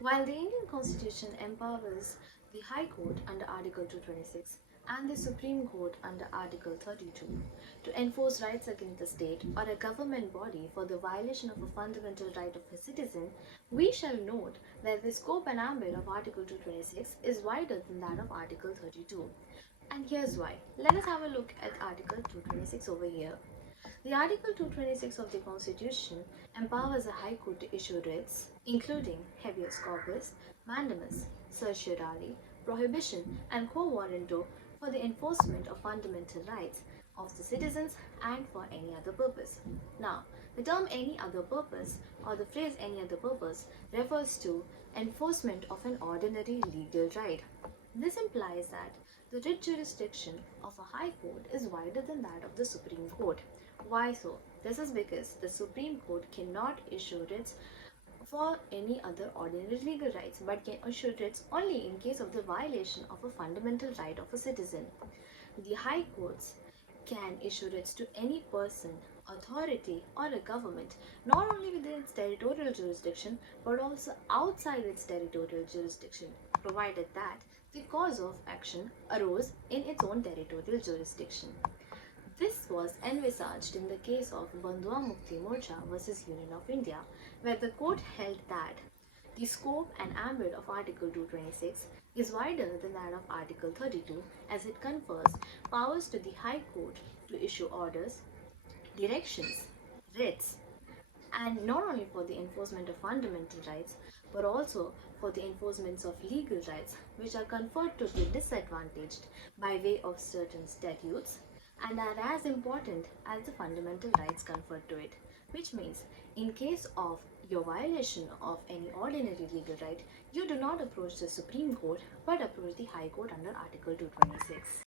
While the Indian Constitution empowers the High Court under Article 226 and the Supreme Court under Article 32 to enforce rights against the state or a government body for the violation of a fundamental right of a citizen, we shall note that the scope and ambit of Article 226 is wider than that of Article 32. And here's why. Let us have a look at Article 226 over here. The Article 226 of the Constitution empowers the High Court to issue writs, including habeas corpus, mandamus, certiorari, prohibition, and quo warranto for the enforcement of fundamental rights of the citizens and for any other purpose. Now, the term any other purpose or the phrase any other purpose refers to enforcement of an ordinary legal right. This implies that the writ jurisdiction of a high court is wider than that of the Supreme Court. Why so? This is because the Supreme Court cannot issue writs for any other ordinary legal rights but can issue writs only in case of the violation of a fundamental right of a citizen. The high courts can issue writs to any person, authority, or a government, not only within its territorial jurisdiction but also outside its territorial jurisdiction, provided that the cause of action arose in its own territorial jurisdiction. This was envisaged in the case of Bandhua Mukti Morcha versus Union of India, where the court held that the scope and ambit of Article 226 is wider than that of Article 32 as it confers powers to the High Court to issue orders, directions, writs, and not only for the enforcement of fundamental rights but also for the enforcement of legal rights which are conferred to the disadvantaged by way of certain statutes and are as important as the fundamental rights conferred to it, which means in case of your violation of any ordinary legal right, you do not approach the Supreme Court but approach the High Court under Article 226.